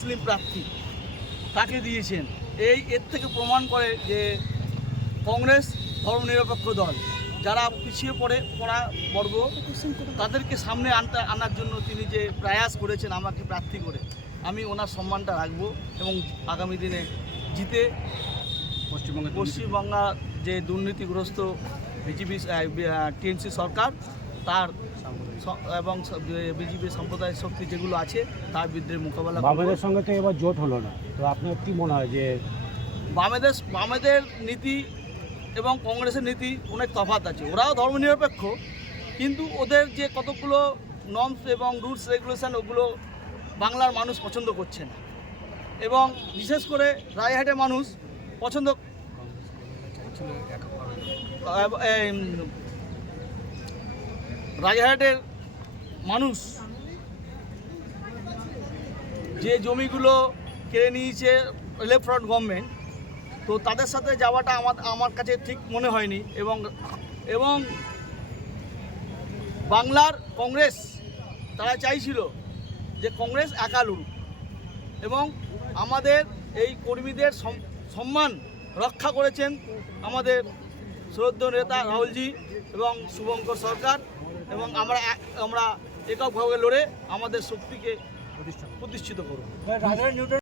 মুসলিম প্রার্থী তাকে দিয়েছেন। এর থেকে প্রমাণ করে যে কংগ্রেস ধর্মনিরপেক্ষ দল। যারা পিছিয়ে পড়া বর্গ তাদেরকে সামনে আনার জন্য তিনি যে প্রয়াস করেছেন আমাকে প্রার্থী করে, আমি ওনার সম্মানটা রাখবো এবং আগামী দিনে জিতে পশ্চিমবাংলা যে দুর্নীতিগ্রস্ত বিজেপি টিএমসি সরকার তার এবং বিজেপি সম্প্রদায়ের শক্তি যেগুলো আছে তার বিরুদ্ধে মোকাবেলা। বামেদের সঙ্গে তো এবার জোট হলো না, তো আপনার কি মনে হয় যে বামেদের নীতি এবং কংগ্রেসের নীতি অনেক তফাৎ আছে? ওরাও ধর্মনিরপেক্ষ, কিন্তু ওদের যে কতগুলো নর্মস এবং রুলস রেগুলেশন ওগুলো বাংলার মানুষ পছন্দ করছে না, এবং বিশেষ করে রায়হাটের মানুষ পছন্দ রায়হাটের মানুষ যে জমিগুলো কেড়ে নিয়েছে লেফট ফ্রন্ট গভর্নমেন্ট, তো তাদের সাথে যাওয়াটা আমার কাছে ঠিক মনে হয়নি। এবং বাংলার কংগ্রেস তারা চাইছিল যে কংগ্রেস একা লড়ুক এবং আমাদের এই কর্মীদের সম্মান রক্ষা করেছেন আমাদের শ্রদ্ধেয় নেতা রাহুলজি এবং শুভঙ্কর সরকার, এবং আমরা এককভাবে লড়ে আমাদের শক্তিকে প্রতিষ্ঠিত করব।